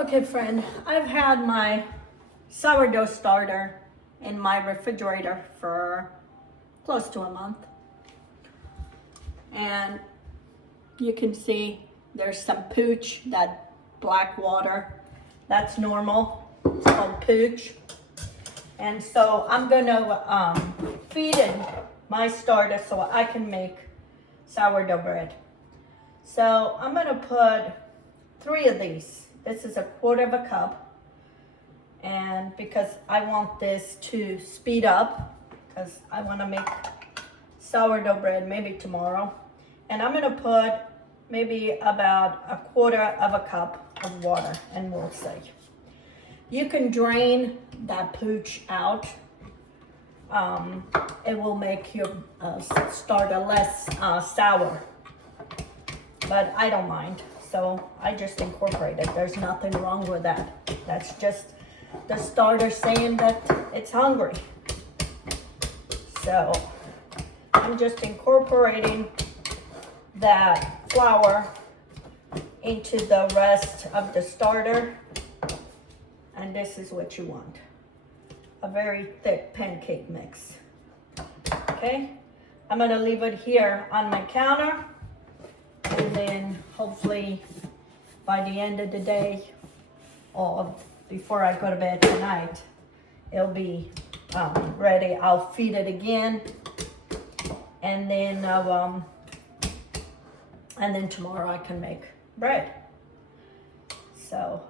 Okay, friend, I've had my sourdough starter in my refrigerator for close to a month. And you can see there's some pooch, that black water. That's normal. It's called pooch. And so I'm gonna feed it my starter so I can make sourdough bread. So I'm gonna put 3 of these. This is 1/4 cup. And because I want this to speed up, because I wanna make sourdough bread maybe tomorrow. And I'm gonna put maybe about 1/4 cup of water, and we'll see. You can drain that pooch out. It will make your starter less sour, but I don't mind. So I just incorporate it. There's nothing wrong with that. That's just the starter saying that it's hungry. So I'm just incorporating that flour into the rest of the starter. And this is what you want. A very thick pancake mix. Okay? I'm gonna leave it here on my counter. And then hopefully by the end of the day or before I go to bed tonight, it'll be ready. I'll feed it again. And then tomorrow I can make bread. So,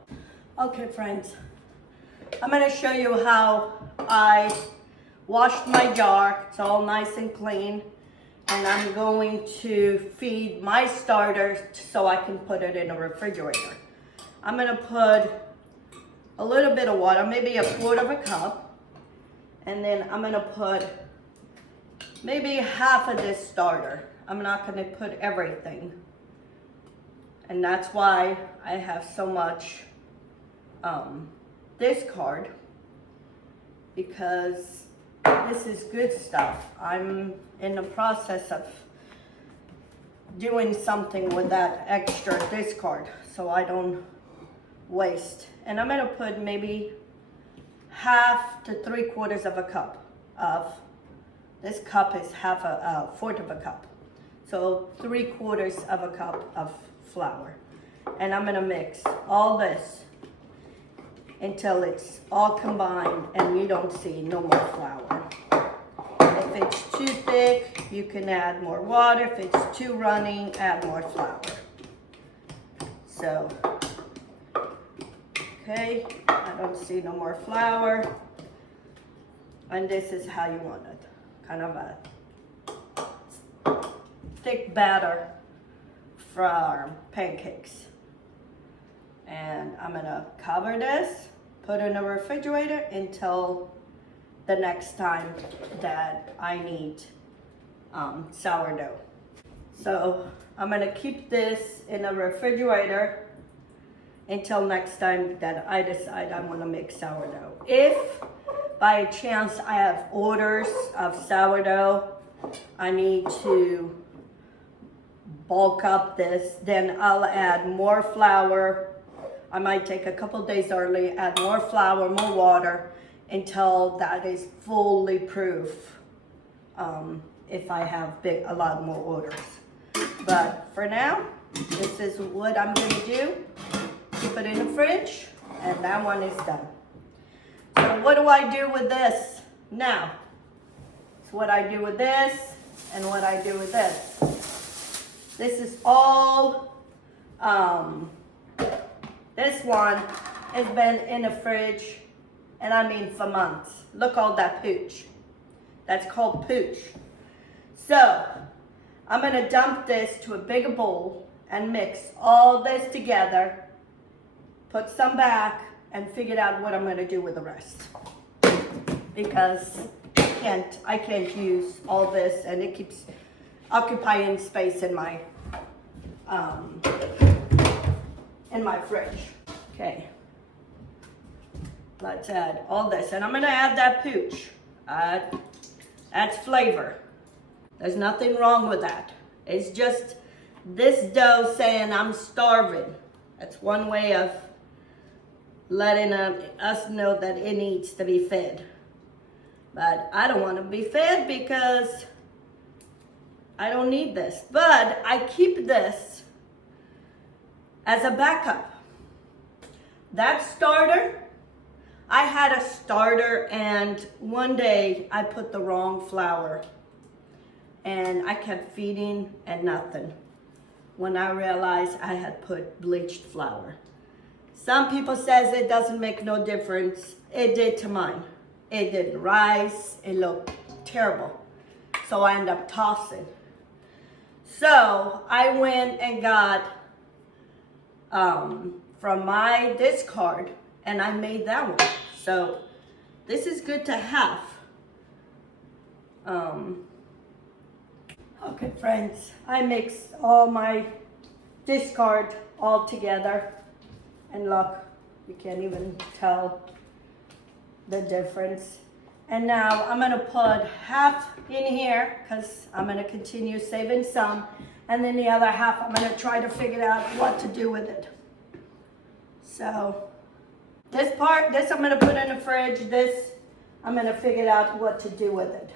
okay friends, I'm gonna show you how I washed my jar. It's all nice and clean. And I'm going to feed my starter so I can put it in the refrigerator. I'm gonna put a little bit of water, maybe 1/4 cup. And then I'm gonna put maybe half of this starter. I'm not gonna put everything. And that's why I have so much discard, because this is good stuff. I'm in the process of doing something with that extra discard so I don't waste. And I'm gonna put maybe 1/2 to 3/4 cup of, this cup is 1/4 cup. So 3/4 cup of flour. And I'm gonna mix all this until it's all combined and you don't see no more flour. If it's too thick, you can add more water. If it's too runny, add more flour. So, okay, I don't see no more flour. And this is how you want it. Kind of a thick batter for pancakes. And I'm gonna cover this, put it in the refrigerator until the next time that I need sourdough. So I'm gonna keep this in the refrigerator until next time that I decide I wanna make sourdough. If by chance I have orders of sourdough, I need to bulk up this, then I'll add more flour. I might take a couple days early, add more flour, more water, until that is fully proof, if I have a lot more orders. But for now, this is what I'm gonna do. Keep it in the fridge, and that one is done. So what do I do with this now? It's what I do with this, and what I do with this. This is all, this one has been in the fridge, and I mean for months. Look all that pooch. That's called pooch. So, I'm gonna dump this to a bigger bowl and mix all this together, put some back, and figure out what I'm gonna do with the rest. Because I can't use all this, and it keeps occupying space in my fridge. Okay, let's add all this, and I'm gonna add that pooch. That's flavor. There's nothing wrong with that. It's just this dough saying I'm starving. That's one way of letting us know that it needs to be fed. But I don't want to be fed because I don't need this. But I keep this as a backup. That starter, I had a starter and one day I put the wrong flour and I kept feeding and nothing. When I realized I had put bleached flour. Some people says it doesn't make no difference. It did to mine. It didn't rise. It looked terrible. So I ended up tossing. So I went and got from my discard and I made that one. So this is good to have. Okay, friends, I mixed all my discard all together. And look, you can't even tell the difference. And now I'm gonna put half in here because I'm gonna continue saving some. And then the other half, I'm gonna try to figure out what to do with it. So this I'm gonna put in the fridge. This, I'm gonna figure out what to do with it.